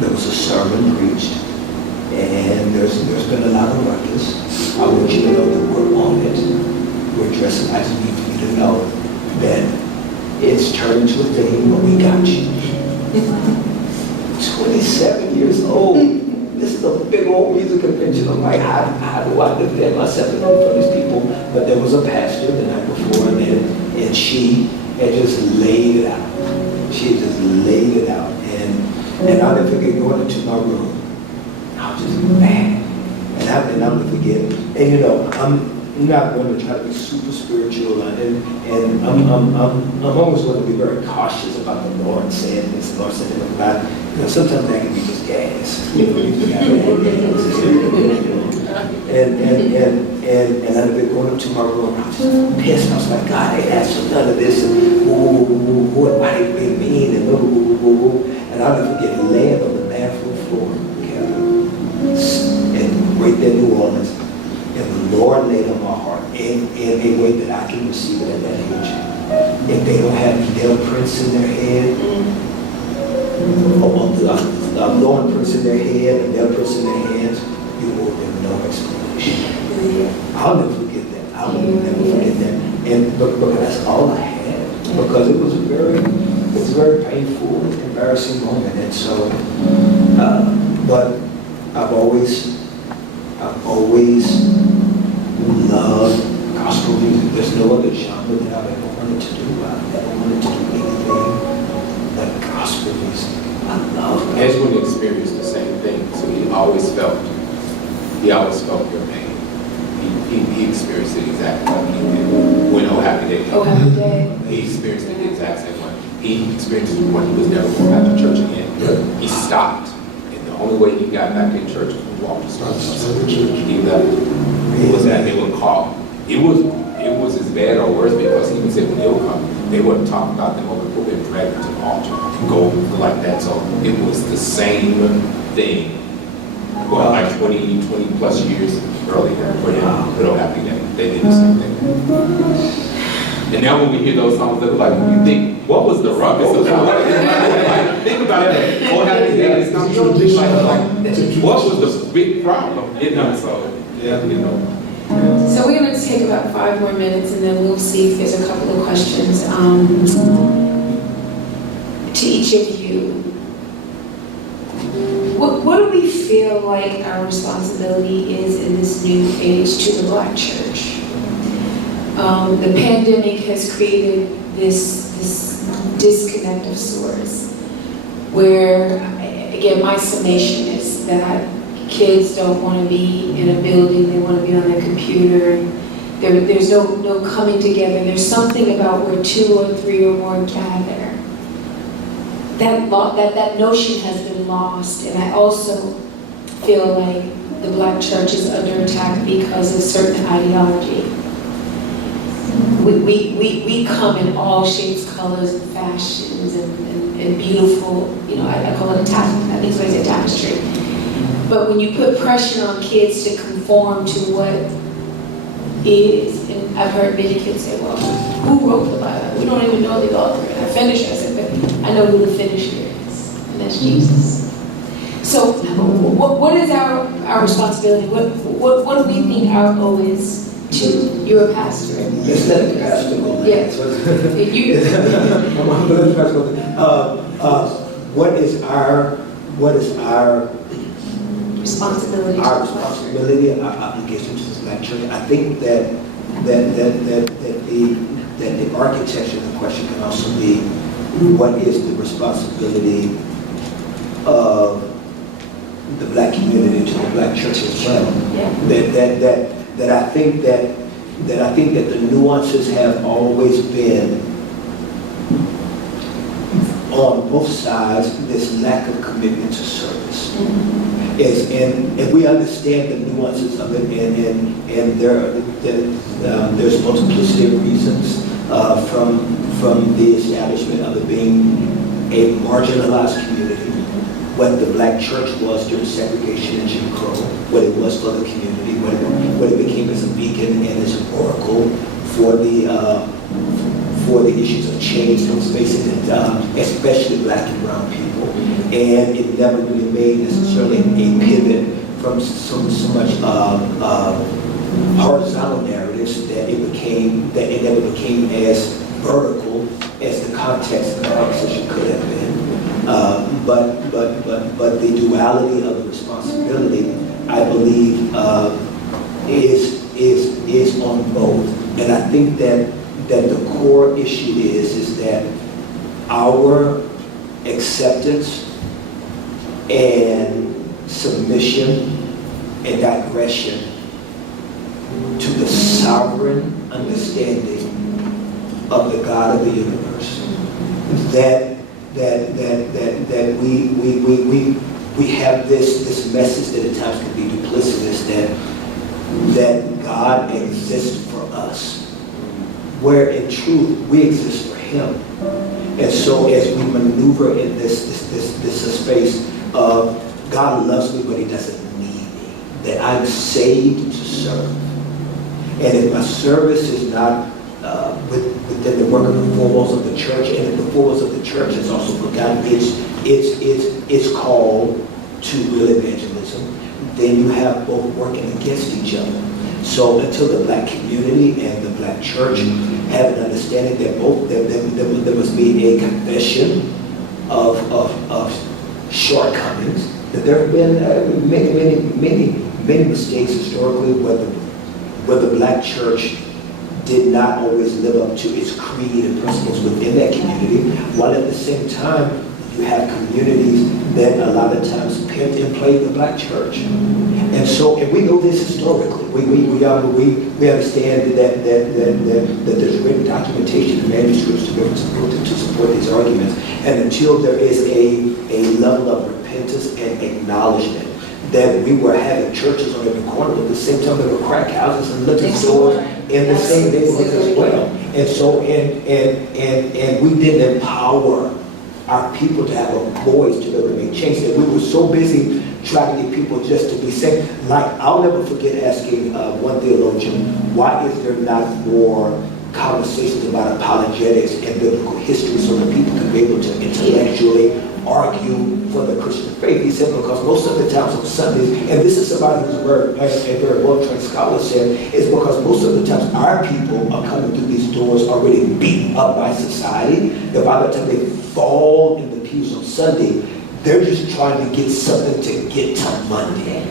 There was a sermon preached, and there's been a lot of ruckus. I want you to know that we're on it. We're dressing. I just need for you to know that it's turned to a thing, but we got you." 27 years old. This is a big old music convention. I'm like, how do I defend myself in front of these people? But there was a pastor the night before, and she had just laid it out. She had just laid it out. And I'll never forget going into my room. I was just mad. And I'll never forget. And I'm not going to try to be super spiritual, and I'm always going to be very cautious about the Lord saying this, the Lord saying that. Sometimes that can be just gas. And I've been going up to my room. I was just pissed. I was like, God, I asked for none of this, and why did they mean, and I'll never forget laying on the bathroom floor, and right there in New Orleans. And the Lord laid on my heart in a way that I can receive it at that age. If they don't have nail prints in their head, or Lord prints in their head, and nail prints in their hands, you owe them no explanation. I'll never forget that. I'll never forget that. And but that's all I had, because it was a very painful, embarrassing moment. And so, but I've always loved gospel music. There's no other genre that I've ever wanted to do. I've never wanted to do anything like gospel music. I love gospel. Edwin experienced the same thing, so he always felt your pain. He experienced it exactly like you did when Oh Happy Day came. Oh Happy Day. He experienced it the exact same way. He experienced it when he was never going back to church again. He stopped. And the only way he got back in church was to walk to start church. He left. It was that they would call. It was as bad or worse, because he even said when they would come, they wouldn't talk about them over the pulpit and drag them to the altar and go like that. So it was the same thing. Well, like 20 plus years earlier for him, Little Happy Day. They did the same thing. And now when we hear those songs, they're like, you think, what was the ruckus about? Like, think about it. Oh Happy Day is not like, what was the big problem? So, So we're going to take about 5 more minutes, and then we'll see if there's a couple of questions to each of you. What do we feel like our responsibility is in this new age to the Black church? The pandemic has created this disconnect of sorts, where, again, my summation is that kids don't want to be in a building, they want to be on their computer. There's no coming together. There's something about where 2 or 3 or more gather. That notion has been lost, and I also feel like the Black church is under attack because of certain ideology. We come in all shapes, colors, and fashions, and beautiful, I call it a tapestry. I think somebody said tapestry. But when you put pressure on kids to conform to what is, and I've heard many kids say, well, who wrote the Bible? We don't even know the author. And I finished, I said, but I know who the finisher is, and that's Jesus. So what is our responsibility? What do we think our role is to your pastor? Let's let the pastor go. Yeah. What is our Responsibility. Our responsibility, our obligation to this Black church? I think that the architecture of the question can also be, what is the responsibility of the Black community to the Black church as well? Yeah. That I think that the nuances have always been on both sides, this lack of commitment to service. And we understand the nuances of it, and there's multiplicity of reasons from the establishment of it being a marginalized community, what the Black church was during segregation and Jim Crow, what it was for the community, what it became as a beacon and as an oracle for the issues of change that was facing it, especially Black and brown people. And it never really made necessarily a pivot from so much horizontal narratives that it never became as vertical as the context of the conversation could have been. But the duality of the responsibility, I believe, is on both. And I think that the core issue is that our acceptance and submission and digression to the sovereign understanding of the God of the universe, that we have this message that at times can be duplicitous, that God exists for us, where in truth we exist for Him. And so as we maneuver in this space of God loves me but He doesn't need me, that I'm saved to serve, and if my service is not within the work of the four walls of the church, and if the four walls of the church is also forgotten, it's called to real evangelism, then you have both working against each other. So until the Black community and the Black church have an understanding that both there must be a confession of shortcomings, that there have been many mistakes historically where the Black church did not always live up to its creed and principles within that community, while at the same time you have communities that a lot of times pimped and played the Black church. And so, and we know this historically. We understand that there's written documentation and manuscripts to be able to support these arguments. And until there is a level of repentance and acknowledgement that we were having churches on every corner, but at the same time there were crack houses and liquor stores in the same neighborhoods as well. And so, and we didn't empower our people to have a voice to be able to make change, that we were so busy trying to get people just to be saved. Like, I'll never forget asking one theologian, why is there not more conversations about apologetics and biblical history so that people can be able to intellectually argue for the Christian faith? He said, because most of the times on Sundays, and this is somebody who's a very well-trained scholar said, is because most of the times our people are coming through these doors already beaten up by society, that by the time they fall in the pews on Sunday, they're just trying to get something to get to Monday.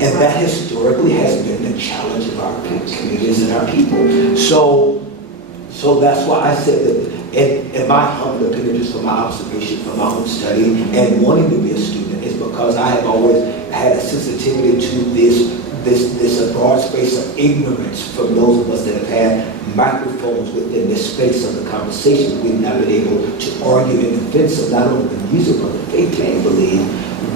And that historically has been the challenge of our communities and our people. So that's why I said that, in my humble opinion, just from my observation, from my own study, and wanting to be a student, is because because I have always had a sensitivity to this broad space of ignorance from those of us that have had microphones within this space of the conversation. We've not been able to argue in defense of not only the music, but the faith, can believe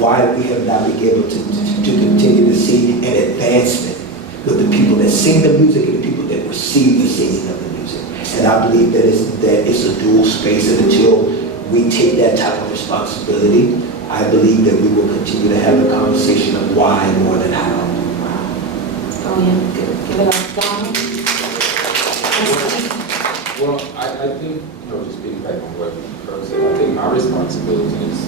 why we have not been able to continue to see an advancement with the people that sing the music and the people that receive the singing of the music. And I believe that it's a dual space, and until we take that type of responsibility, I believe that we will continue to have a conversation of why more than how. Oh, yeah, give it up, Donnie. Well, I think, just being back on what Kirk said, I think my responsibility is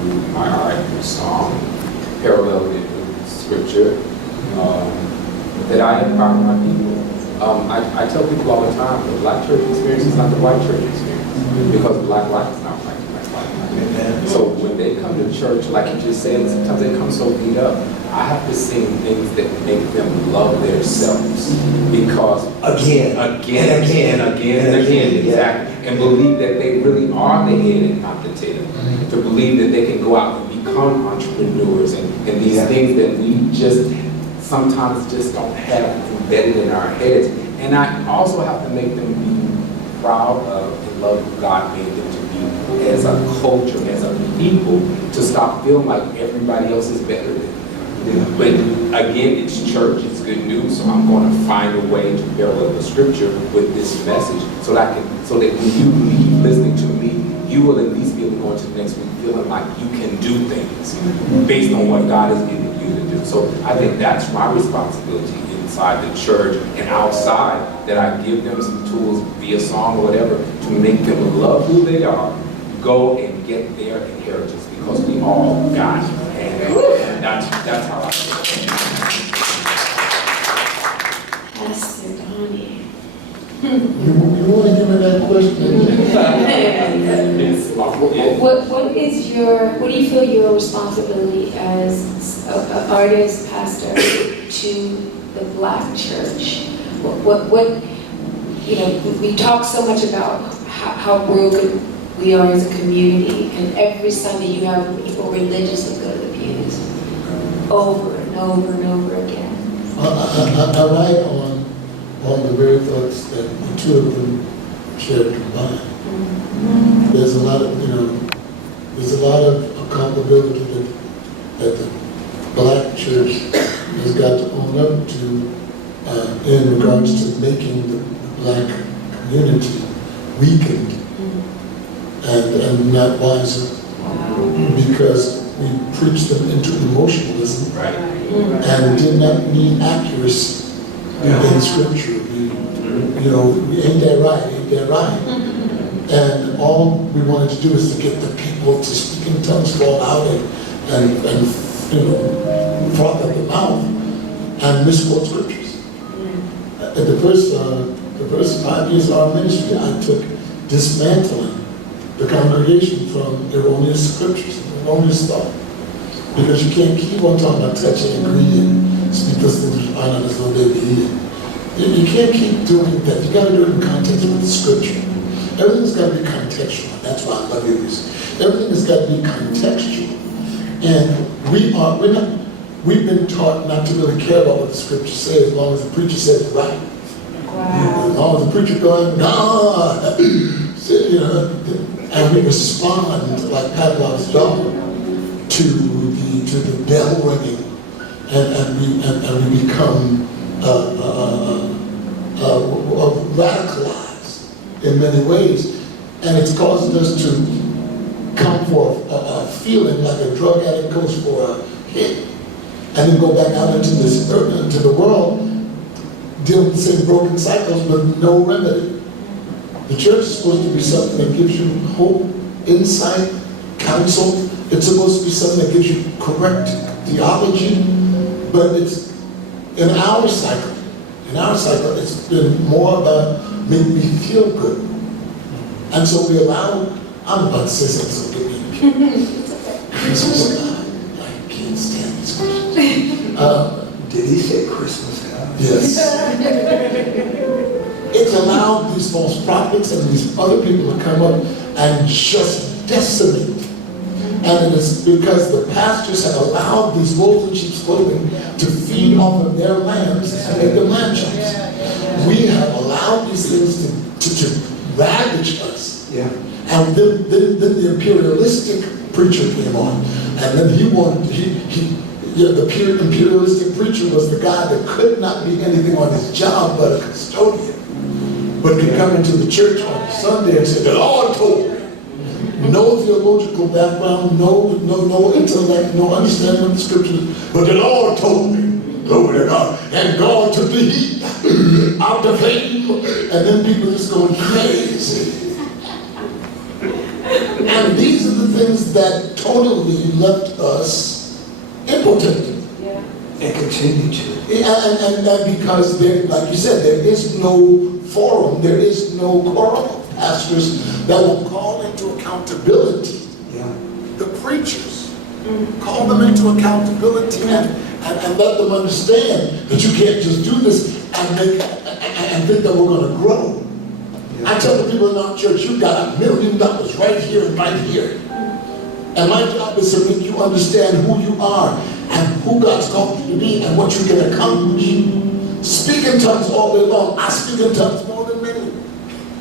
through my art, through song, parallel with scripture, that I empower my people. I tell people all the time, the black church experience is not the white church experience, because black life is not like white life. So when they come to church, like you just said, sometimes they come so beat up. I have to sing things that make them love themselves, because again, exactly, and believe that they really are the head and not the tail. To believe that they can go out and become entrepreneurs and these things that we just sometimes just don't have embedded in our heads. And I also have to make them be proud of and love who God made them to be as a culture, as a people, to stop feeling like everybody else is better than them. But again, it's church, it's good news, so I'm going to find a way to parallel the scripture with this message so that when you leave listening to me, you will at least be able to go into the next week feeling like you can do things based on what God has given you to do. So I think that's my responsibility inside the church and outside, that I give them some tools via song or whatever to make them love who they are, go and get their inheritance, because we all got it. And that's how I feel. Pastor Donnie. You want to give me that question? What do you feel your responsibility as an artist, pastor, to the black church? We talk so much about how broken we are as a community, and every Sunday you have people religiously go to the pews over and over and over again. I write on the very thoughts that the two of them shared combined. There's a lot of accountability that the black church has got to own up to in regards to making the black community weakened and not wiser, because we preached them into emotionalism and did not mean accuracy in scripture. Ain't that right? And all we wanted to do is to get the people to speak in tongues, fall out and froth at the mouth and misquote scriptures. At the first 5 years of our ministry, I took dismantling the congregation from erroneous scriptures, erroneous thought. Because you can't keep on talking about touch and agree and speak those things which are not as though they be hidden. You can't keep doing that. You got to do it in context with the scripture. Everything's got to be contextual. That's why I love your music. Everything has got to be contextual. And we've been taught not to really care about what the scripture says as long as the preacher says it right. Wow. As long as the preacher going, God, and we respond like Pavlov's dog to the bell ringing, and we become radicalized in many ways, and it's causing us to come for a feeling like a drug addict goes for a hit, and then go back out into the world, deal with the same broken cycles with no remedy. The church is supposed to be something that gives you hope, insight, counsel. It's supposed to be something that gives you correct theology, but it's in our cycle. In our cycle, it's been more about making me feel good. And so we allow, I'm about to say something, so give me Christmas God. I can't stand this question. Did he say Christmas God? Yes. It's allowed these false prophets and these other people to come up and just decimate And it is because the pastors have allowed these wolves in sheep's clothing to feed off of their lambs and make them lamb chops. We have allowed these things to ravage us. Yeah. And then the imperialistic preacher came on. And then the imperialistic preacher was the guy that could not be anything on his job but a custodian. But could come into the church on Sunday and say, the Lord told me. No theological background, no intellect, no understanding of the scriptures, but the Lord told me. Glory to God. And God took the heat out the flame, and then people just going crazy. And these are the things that totally left us impotent. And continue to. And because there, like you said, there is no forum, there is no quorum of pastors that will call into accountability the preachers. Call them into accountability and let them understand that you can't just do this and think that we're going to grow. I tell the people in our church, you've got $1 million right here and right here. And my job is to make you understand who you are and who God's called you to be and what you can accomplish. Speak in tongues all day long. I speak in tongues more than many.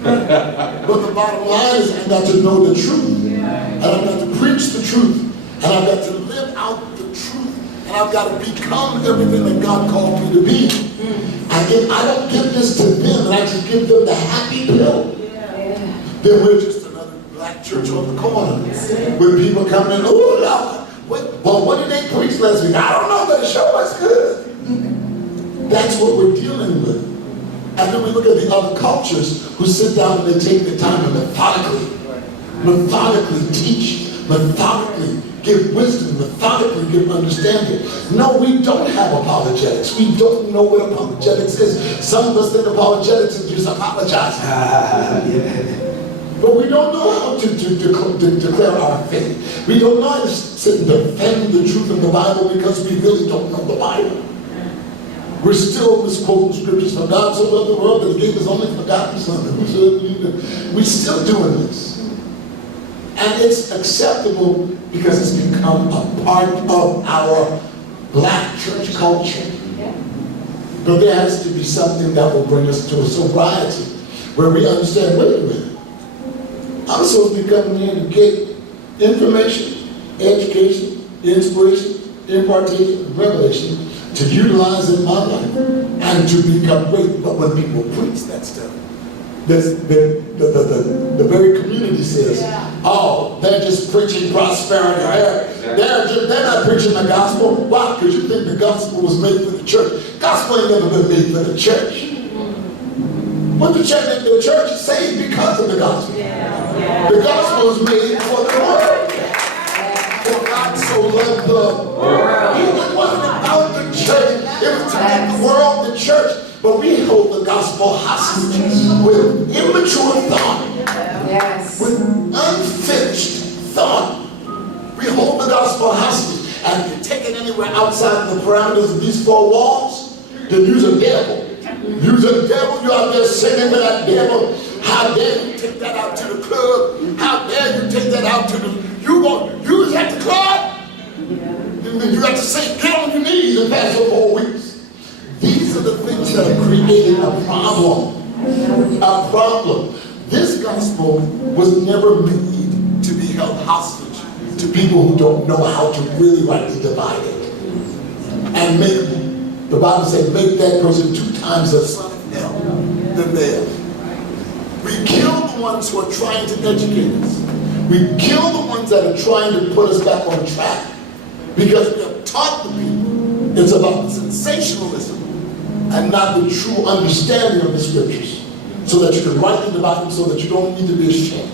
But the bottom line is I've got to know the truth. And I've got to preach the truth. And I've got to live out the truth. And I've got to become everything that God called me to be. I don't give this to them, and I just give them the happy pill. Then we're just another black church on the corner. When people come in, oh Lord, what did they preach last week? I don't know, but the show was good. That's what we're dealing with. And then we look at the other cultures who sit down and they take the time to methodically teach, methodically give wisdom, methodically give understanding. No, we don't have apologetics. We don't know what apologetics is. Some of us think apologetics is just apologizing. But we don't know how to declare our faith. We don't know how to sit and defend the truth of the Bible because we really don't know the Bible. We're still misquoting scriptures. For God so loved the world that he gave his only forgotten son. We're still doing this. And it's acceptable because it's become a part of our black church culture. But there has to be something that will bring us to a sobriety where we understand, wait a minute, I'm supposed to be coming in to get information, education, inspiration, impartation, revelation to utilize in my life and to become great. But when people preach that stuff, the very community says, oh, they're just preaching prosperity. They're not preaching the gospel. Why? Because you think the gospel was made for the church. Gospel ain't never been made for the church. But the church is saved because of the gospel. The gospel is made for the world. For God so loved the world. It wasn't about the church. It was to make the world the church. But we hold the gospel hostage with immature thought, with unfinished thought. We hold the gospel hostage. And if you take it anywhere outside the parameters of these four walls, then use a devil. Use a devil, you out there singing to that devil. How dare you take that out to the club? How dare you take that out to the, you was at the club? And then you have to say, get on your knees and fast for 4 weeks. These are the things that have created a problem. A problem. This gospel was never made to be held hostage to people who don't know how to really rightly divide it. And make, the Bible says, make that person 2 times a son of hell than they are. We kill the ones who are trying to educate us. We kill the ones that are trying to put us back on track. Because we have taught the people it's about sensationalism and not the true understanding of the scriptures. So that you can rightly divide them so that you don't need to be ashamed.